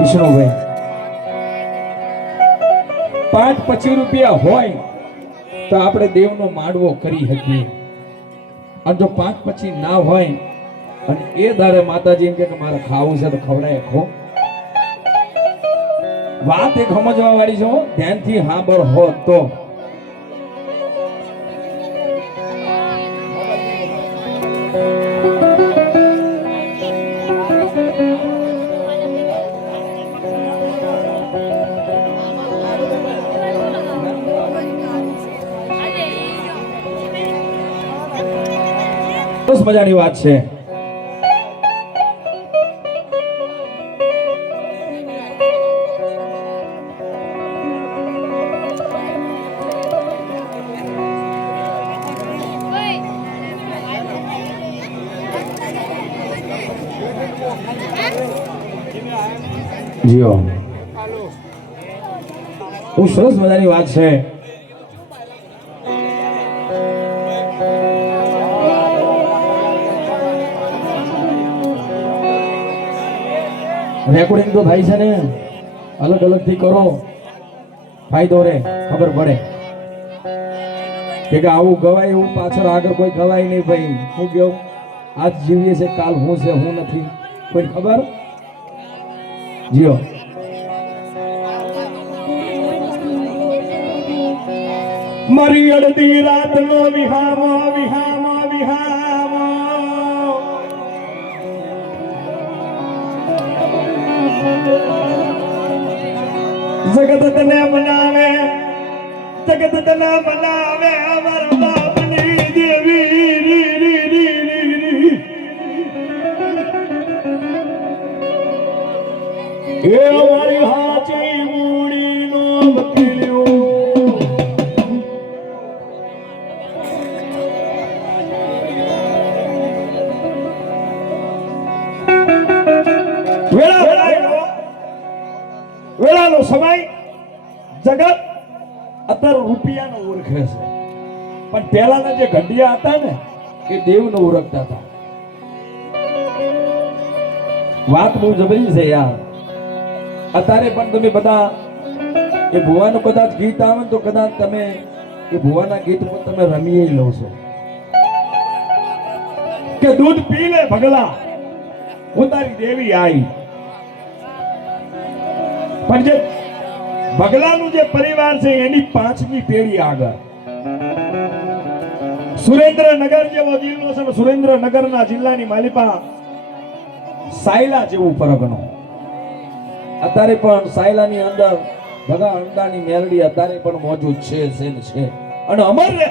વિષ્ણુભાઈ 5-25 રૂપિયા હોય તો આપણે દેવનો માંડવો કરી શકીએ, અને જો 5-25 ના હોય અને એ દાડે માતાજી એમ કે મારે ખાવું છે તો ખવડાય ખો. વાત એક સમજવા વાળી છે, ધ્યાનથી સાંભળ હો તો. બસ મજાની વાત છે. જીઓ બહુ સરસ મજાની વાત છે. રેકોર્ડિંગ તો થાય છે ને, અલગ અલગ થી કરો, ફાયદો રે, ખબર પડે કે આવું ગવાય એવું પાછળ આગળ કોઈ ગવાય નહીં. ભાઈ હું ગયો, આજ જીવીએ છે, કાલ હું છે હું નથી, કોઈ ખબર. જીઓ મારી અડધી રાત નો વિહામો વિહામો વિહામો, જગત તને મનાવે, જગત તને મનાવે, અમારા બાપની દેવી. એ અમારી હાચી મૂડીનો વકીલ્યો, વેળાનો સમય. જગત અત્યારે રૂપિયાનો ઓળખે છે, પણ પહેલાના જે ઘંટિયા હતા ને એ દેવનો ઓળખતા હતા. વાત બહુ જબરી છે યાર. અત્યારે પણ તમે બધા એ ભુવાનું કદાચ ગીત આવે તો કદાચ તમે એ ભુવાના ગીત પર તમે રમી લો છો કે દૂધ પી લે ભગલા, હું તારી દેવી આવી. પણ જે ભગલાનું જે પરિવાર છે એની 5મી પેઢી આગળ સુરેન્દ્રનગર જેવો જિલ્લો છે, સુરેન્દ્રનગરના જિલ્લાની માલિપા સાયલા જેવું પરગણું. અત્યારે પણ સાયલાની અંદર ભગા અંડાની મેરડી અત્યારે પણ મોજૂદ છે અને અમર રહે.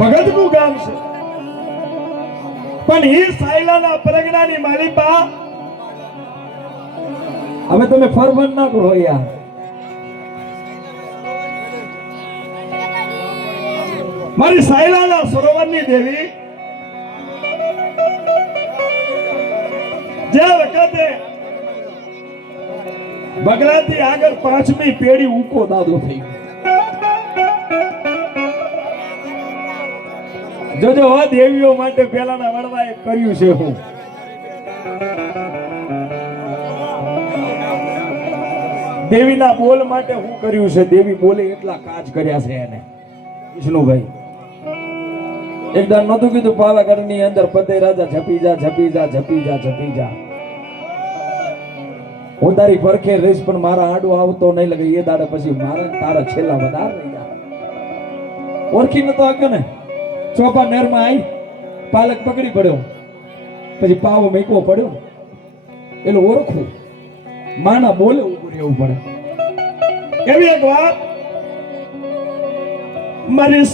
ભગતનું ગામ છે, પણ એ સાયલાના પરગણાની માલિપા. હવે તમે ફરવન ના કરો યાર. મારી સાયલાના સરોવરની દેવી જે વખતે બગલાથી આગળ 5મી પેઢી ઉકો દાદો થઈ ગયો. જોજો દેવીઓ માટે પેલાના વડવાએ કર્યું છે. હું દેવીના બોલ માટે હું કર્યું છે. દેવી બોલે એટલા કાજ કર્યા છે એને. વિષ્ણુભાઈ એકદમ નતું કીધું પાવાગઢની અંદર પતે રાજા ઝપી જા ઝપી જા ઝપી જા ઝપી જા. હું તારી પરખે રહીશ પણ મારા આડું આવતો નહીં લાગે. એ દાડે પછી મારા તારા છેલ્લા વધાર નહીં યાર. ઓળખી નતો આગ્યો ને. ચોપા નહેરમાં આવી, પાલક પકડી પડ્યો, પછી પાવો મેકવો પડ્યો. એટલે ઓળખું માના બોલે ઉભું રહેવું પડે. એવી એક વાત મારી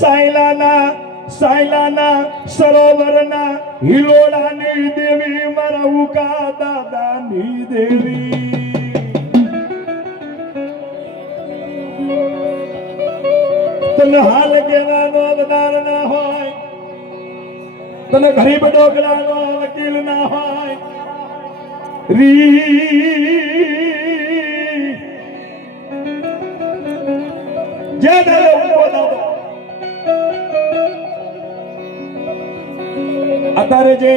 સાયલાના સરોવરના હિલોડાની દેવી, મારા ઉકા દાદાની દેવી. તને હાલ કેવાનો અવતાર ના હોય, તને ગરીબ ડોકલાનો વકીલ ના હોય. જે દાડે ઉભો દાદો અત્યારે જે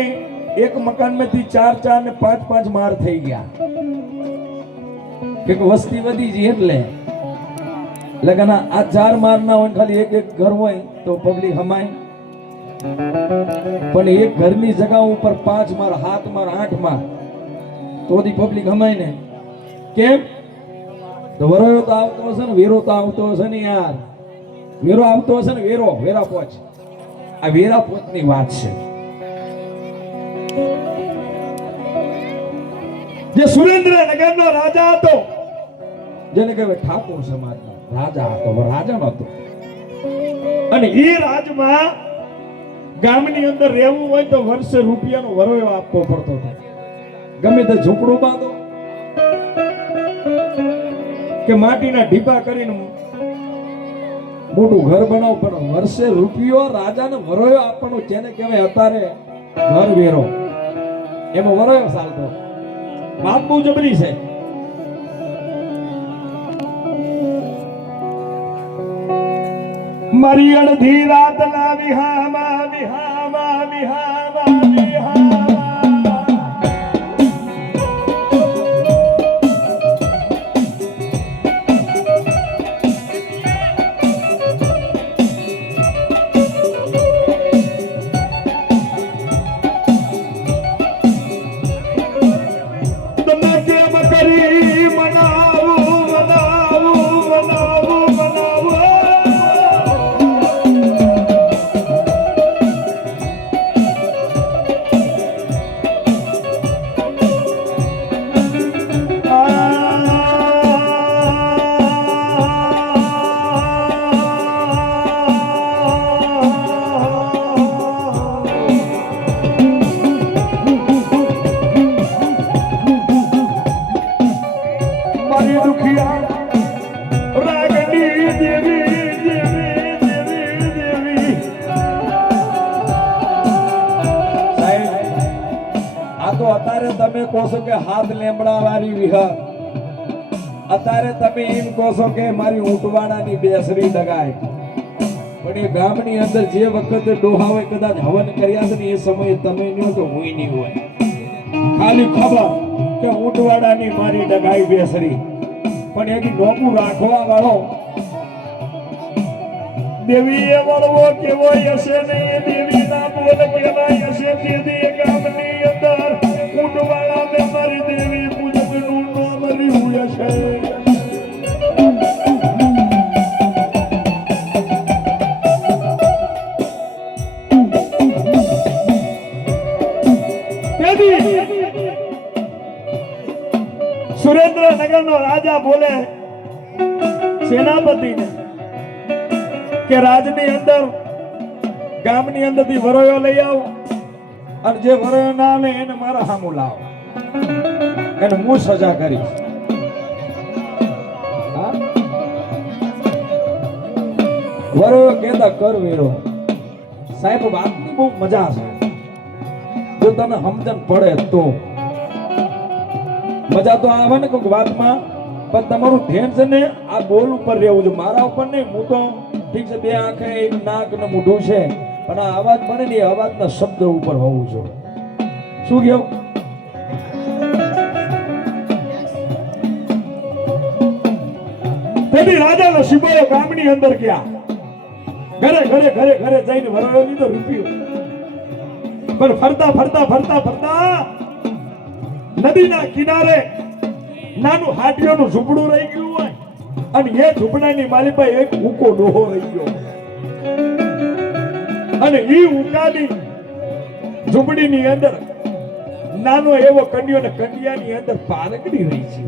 એક મકાન માંથી 4 ને 5 માર થઈ ગયા કે વસ્તી વધી ગઈ એટલે લગન આ 4 માર ના હોય ખાલી એક ઘર હોય તો પબ્લિક હમાય પણ એક ઘરની જગ્યા ઉપર 5 માર 7 માર 8 માર તો દી પબ્લિક હમાય ને કેમ તો વરોયો તો આવતો હશે ને વેરો તો આવતો હશે ને યાર વેરો આવતો હશે ને વેરા પોચ આ વેરા પોચની વાત છે જે સુરેન્દ્રનગરનો રાજા હતો જેને કહેવાય ઠાકોર સમાજનો રાજા હતો રાજા નહોતો અને એ રાજમાં ગામની અંદર રહેવું હોય તો વર્ષે રૂપિયાનો વરોયો આપવો પડતો હતો ગમે તે ઝૂંપડું બાંધો કે માટીના ઢીપા કરીને મોટું ઘર બનાવો પણ વર્ષે રૂપિયો રાજાને વરોયો આપવાનો જેને કહેવાય અત્યારે ઘર વેરો એમાં વરોયો ચાલતો વાત બહુ જબરી છે મારી અડધી રાત ના વિહામા વિહામા વિહામા વિહામા તમે કહો છો કે હાથ લેમડા વાળી વિહર અત્યારે તમે એમ કહો છો કે મારી ઊંટવાડાની બેસરી ડગાય પણ એ ગામની અંદર જે વખતે ડોહાવે કદાચ હવન કર્યા છે ને એ સમયે તમે નહીં તો હું નહીં હોય ખાલી ખબર કે ઊંટવાડાની મારી ડગાઈ બેસરી પણ એની નોકું રાખવા વાળો દેવીએ વળવો કેવો હશે ને એ દેવી ના બોલ કેવાય હશે તે ગામની અંદર ઊંટવાડા ને મારી દેવી પૂજકનું નામ રહ્યું છે સુરેન્દ્રનગરનો રાજા બોલે સેનાપતિને કે રાજની અંદર ગામની અંદરથી વરોયો લઈ આવો અને જે વરોયો ના લે એને મારા સામું લાવો એને હું સજા કરીશ વરોયો કેતા કર વેરો સાહેબ વાતની બહુ મજા છે જો તને સમજણ પડે તો મજા તો આવે ને કોઈક વાતમાં પણ તમારું ધ્યાન છે ને આ બોલ ઉપર રહેવું છે મારા ઉપર નહીં હું તો ઠીક છે બે આંખે નાક ને મોઢું છે પણ આ અવાજ બને ને અવાજના શબ્દ ઉપર હોવું જોઈએ શું કહ્યું તેથી રાજાના સિપાહીઓ ગામની અંદર ગયા ઘરે ઘરે ઘરે ઘરે જઈને વરોયો લીધો રૂપિયો પણ ફરતા ફરતા ફરતા ફરતા નદીના કિનારે નાનું હાટીઓનું ઝૂંપડું રહી ગયું હોય અને એ ઝૂંપડાની માલી પાસે એક ઊંકો ડોહો રહી ગયો અને એ ઊંકાની ઝૂંપડીની અંદર નાનો એવો કંડિયો ને કંડિયાની અંદર પારકડી રહી છે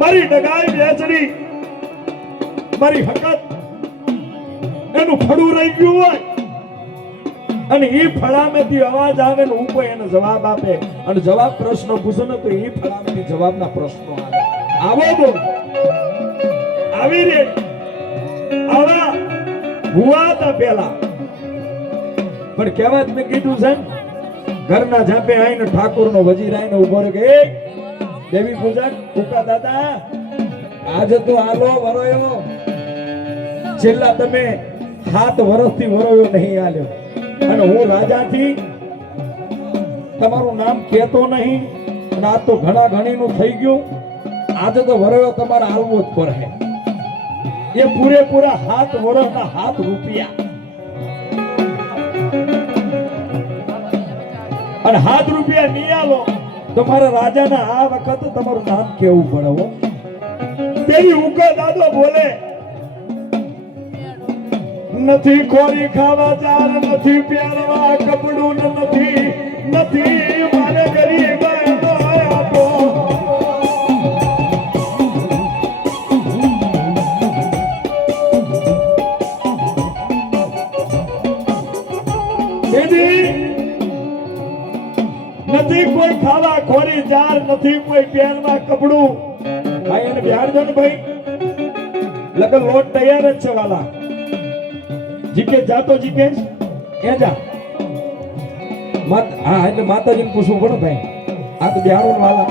મારી ડગાઈ બેચડી મારી હકત એનું ફળું રહી ગયું હોય અને એ ફળામેથી અવાજ આવે ને ઉપર એને જવાબ આપે અને જવાબ પ્રશ્ન પૂછે ને તો એ ફળામેથી જવાબના પ્રશ્નો આવે આવો બોલ આવી રે આવા હુઆ તા પેલા પણ કહેવત મેં કીધું છે ઘરના ઝાપે આવીને ઠાકોરનો વજીર આવીને ઉભો રહે કે દેવી પૂજક કુકા દાદા આજે તો આલો વરોયો છેલ્લા તમે 7 વર્ષથી વરોયો નહીં આલ્યો અને હું રાજાથી તમારું નામ કહેતો નહીં અને આ તો ઘણા ઘણીનું થઈ ગયું આજે તો વરોયો તમારે આલવો જ પડે એ પૂરેપૂરા 7 વર્ષના 7 રૂપિયા અને 7 રૂપિયા નહીં આલો તો મારા રાજાના આ વખત તમારું નામ કેવું પડે હો તેરી ઉકા દાદો બોલે નથી ખોરી ખાવા ચાર નથી પહેરવા કપડું નથી મારે ગરીબ આપો નથી કોઈ ખાવા ખોરી ચાર નથી કોઈ પહેરવા કપડું ભાઈ એને બિહારજો ને ભાઈ લગન લોટ તૈયાર જ છે વાલા જીકે જાતો જીકે એ જા હા એટલે માતાજીને પૂછવું પડે ભાઈ આ તો બિહારો વાલા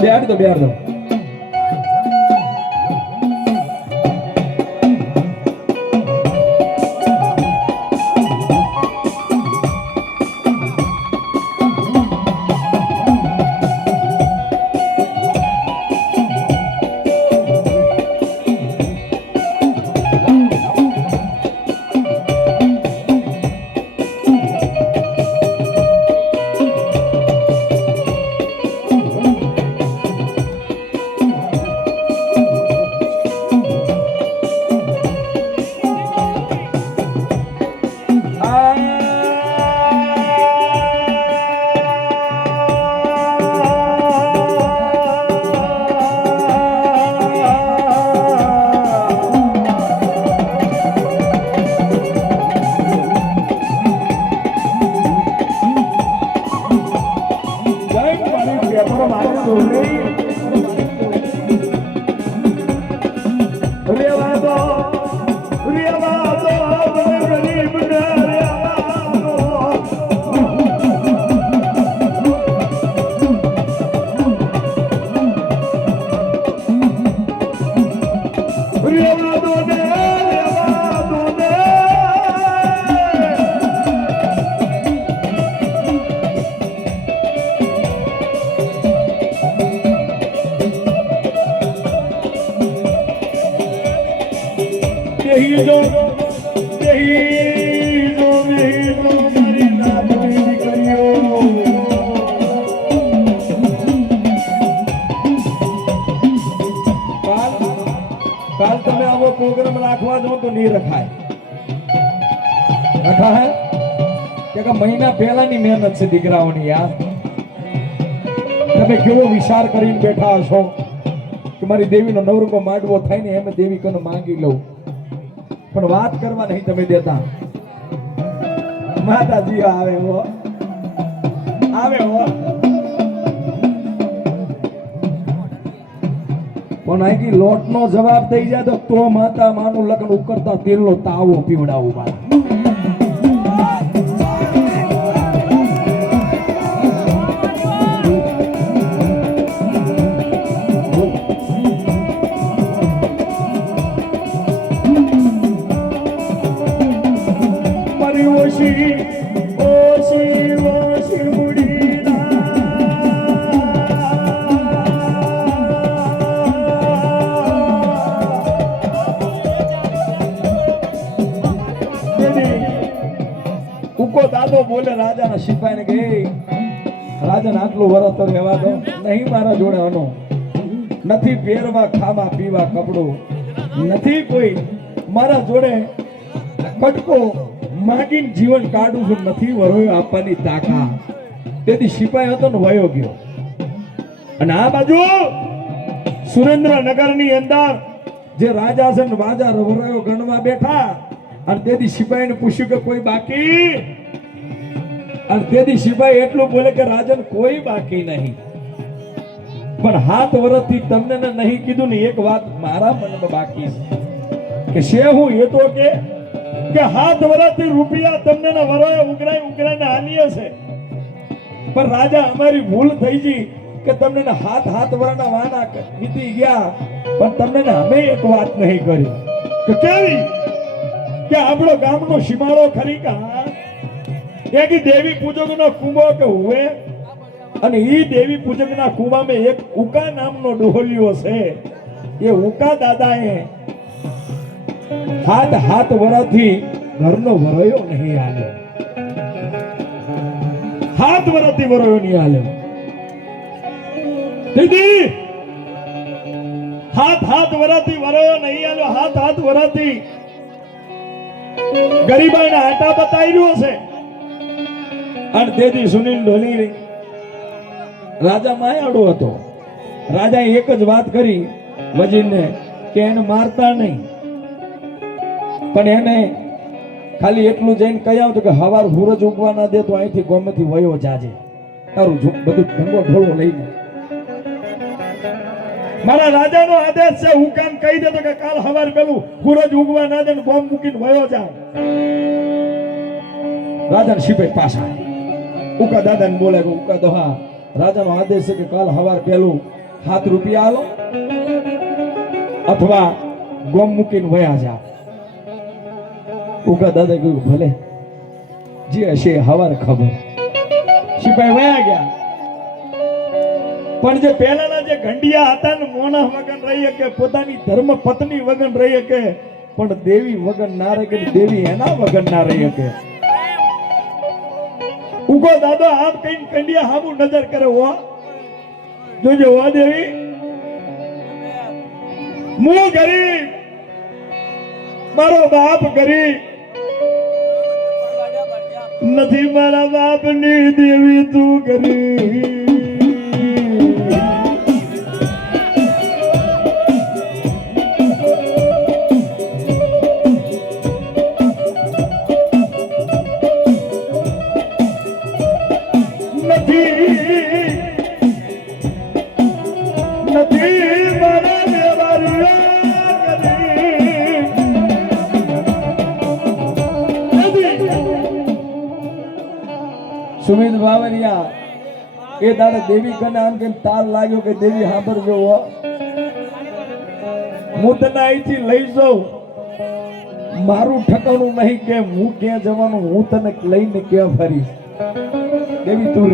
બિહાર દો કાલ તમે આવો પ્રોગ્રામ રાખવા જો તો નહીં રખા હે કે મહિના પહેલાની મહેનત છે દીકરાઓની યાર તમે કેવો વિચાર કરીને બેઠા હશો કે મારી દેવીનો નવરંગો માંડવો થાય ને એમ દેવી કોને માંગી લઉં પણ વાત કરવા નહીં તમે દેતા માતાજી આવે હો પણ આઈ લોટ નો જવાબ થઈ જાય તો માતા માનું લગ્ન ઉકળતા તેલનો તાવો પીવડાવું મારા દાદો બોલે રાજાના સિપાહીને કે રાજાને આટલું વરસ તો રહેવા દો નહીં મારા જોડે આનો નથી પહેરવા ખાવા પીવા કપડું નથી કોઈ મારા જોડે કટકો માગીને જીવન કાઢું છું નથી વરોયો આપવાની તાકાત તેથી સિપાહી હતો ને વયો ગયો અને આ બાજુ સુરેન્દ્રનગરની અંદર જે રાજા છે ને રાજા વરોયો ગણવા બેઠા અને તેથી સિપાહીને પૂછ્યું કે કોઈ બાકી અને તેથી સિપાહી એટલું બોલે કે રાજન કોઈ બાકી નહીં પણ 7 વર્ષથી તમને નહીં કીધું ને એક વાત મારા મનમાં બાકી છે કે હું એ તો કે 7 વર્ષથી રૂપિયા તમને વરોએ ઉઘરાઈને આલીએ છે પણ રાજા અમારી ભૂલ થઈ ગઈ કે તમને હાથ વરાના વાના વીતી ગયા, પણ તમને અમે એક વાત નહીં કરી કે કેવી કે આપણો ગામનો સીમાડો ખરી કા એક દેવી પૂજકનો કુંભો કે હુએ, અને ઈ દેવી પૂજકના કુંભામાં એક ઉકા નામનો ડોહલિયો છે. એ ઉકા દાદાએ હાથ વરાથી ઘરનો વરોયો નહીં આલ્યો, હાથ વરાથી વરોયો નહીં આલ્યો. દીદી હાથ વરાથી વરોયો નહીં આલ્યો, હાથ વરાથી ગરીબાઈના આટા બતાવી રહ્યો છે. અને તેથી સુનિલ ઢોલી રાજા માયાળો હતો. રાજાએ એક જ વાત કરી વજીરને કે એને મારતા નહીં, પણ એને ખાલી એટલું જઈને કહી આવતું કે હવાર સૂરજ ઉગવા ના દે તો અહીંથી ગોમેથી વયો જાજે, તારું બધું ધંગો ઢોળો લઈને. મારા રાજાનો આદેશ છે, હું કામ કહી દેતો કે કાલ હવાર પેલું સૂરજ ઉગવા ના દે ને બોમ્બ મૂકીને વયો જાય. રાજાને સિપાઈ પાછા ઉકા દાદાને બોલે કે ઉકા દોહા રાજાનો આદેશ છે કે કાલ હવાર પેલું 7 રૂપિયા આલો અથવા ગોમ મૂકીને વયા જા. ઉકા દાદા કહ્યું ભલે જે હશે હવાર ખબર. સિપાઈ વયા ગયા. પણ જે પહેલાના જે ઘંડિયા હતા ને મોના વગન રહી કે પોતાની ધર્મ પત્ની વગન રહી કે, પણ દેવી વગન ના રહે કે દેવી એના વગન ના રહી કે. ઉગો દાદો આમ કઈ કંડિયા હામુ નજર કરે હો, જોજો હો દેવી હું ગરીબ, મારો બાપ ગરીબ નથી, મારા બાપ ની દેવી તું ગરીબ. સુમિત બાવરિયા એ દાડે દેવી કને આમ કે તાર લાગ્યો કે દેવી સાંભળજો હો, હું તને અહીંથી લઈ જાઉં, મારું ઠકાણું નહીં કે હું ક્યાં જવાનું, હું તને લઈને ક્યાં ફરીશ. દેવી તું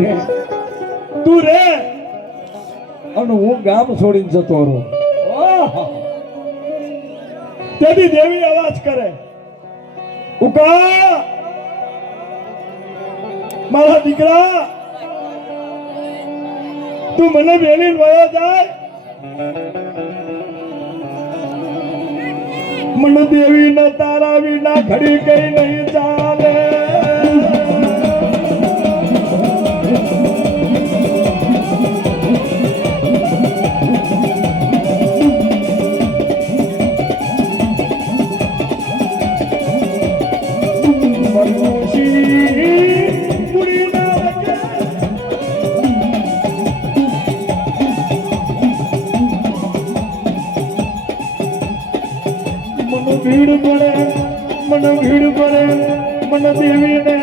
રે અને હું ગામ છોડીને જતો રહું. તેથી દેવી અવાજ કરે, ઉકા મારા દીકરા તું મને વેલી વયો જાય, મને દેવી ને તારા વિના ઘડી કઈ નહીં ચાલે. મને ભીડ પડે મને દેવી ને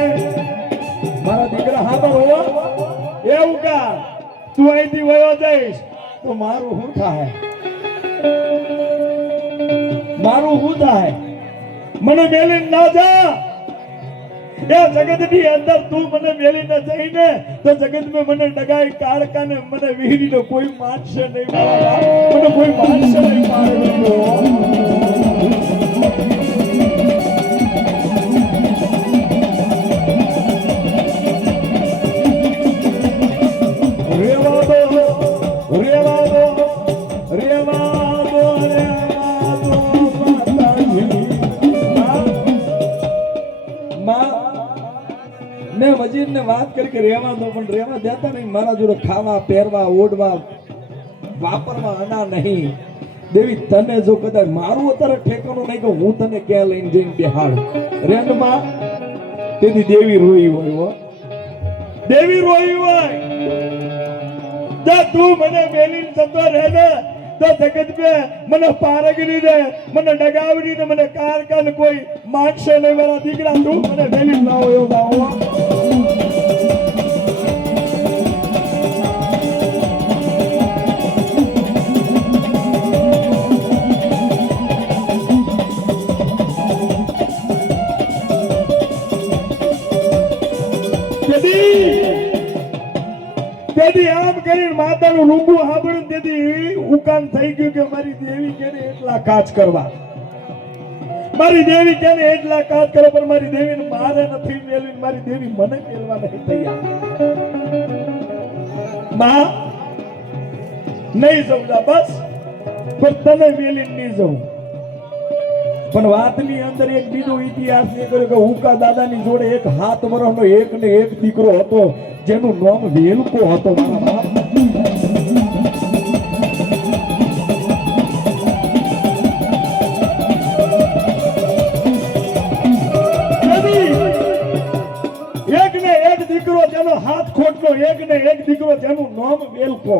મારા દીકરા સાંભળો એવું કા તું અહીંથી વયો જઈશ તો મારું શું થાય, મારું શું થાય. મને મેલી ના જા, એ જગત ની અંદર તું મને મેલી ના જઈને તો જગત માં મને ડગાઈ કાળકા ને મને વીરી નો કોઈ માનશે નહીં, મને કોઈ માનશે નહીં મારે. વજીરને વાત કરી કે રેવા દો, પણ રેવા દેતા નહીં. મારા જોડે ખાવા પહેરવા ઓઢવા વાપરવા આના નહીં. દેવી તને જો કદાચ મારું અત્યારે ઠેકાણું નહીં કે હું તને ક્યાં લઈને જઈને બેહાડ રેન્ડમાં. તેથી દેવી રોઈ હોય, દેવી રોઈ હોય. તું મને મેલીને જતો રહે ને તો જગત में મને પારગની દે, મને ડગાવડી ને મને કારકાન કોઈ માનશે નહીં. મારા દીકરા તું મને મેલી લાવો એવો લાવો. એનું રૂંબું સાંભળ્યું તેથી ઉકાન થઈ ગયું કે મારી દેવી કેને એટલા કાચ કરવા, મારી દેવી કેને એટલા કાચ કરે, પણ મારી દેવીને મારે નથી મેળવી, મારી દેવી મને મેળવા નથી તૈયાર. માં નહીં જવું બસ, પણ તને મેલીને નહીં જવું. પણ વાતની અંદર એક બીજો ઇતિહાસ નીકળ્યો કે ઉકા દાદાની જોડે એક 7 વર્ષનો એક ને એક દીકરો હતો જેનું નામ વેલકો હતો. મારા બાપ એક ને એક દીકરો જેનો હાથ ખોટનો, એક ને એક દીકરો જેનું નામ વેલકો.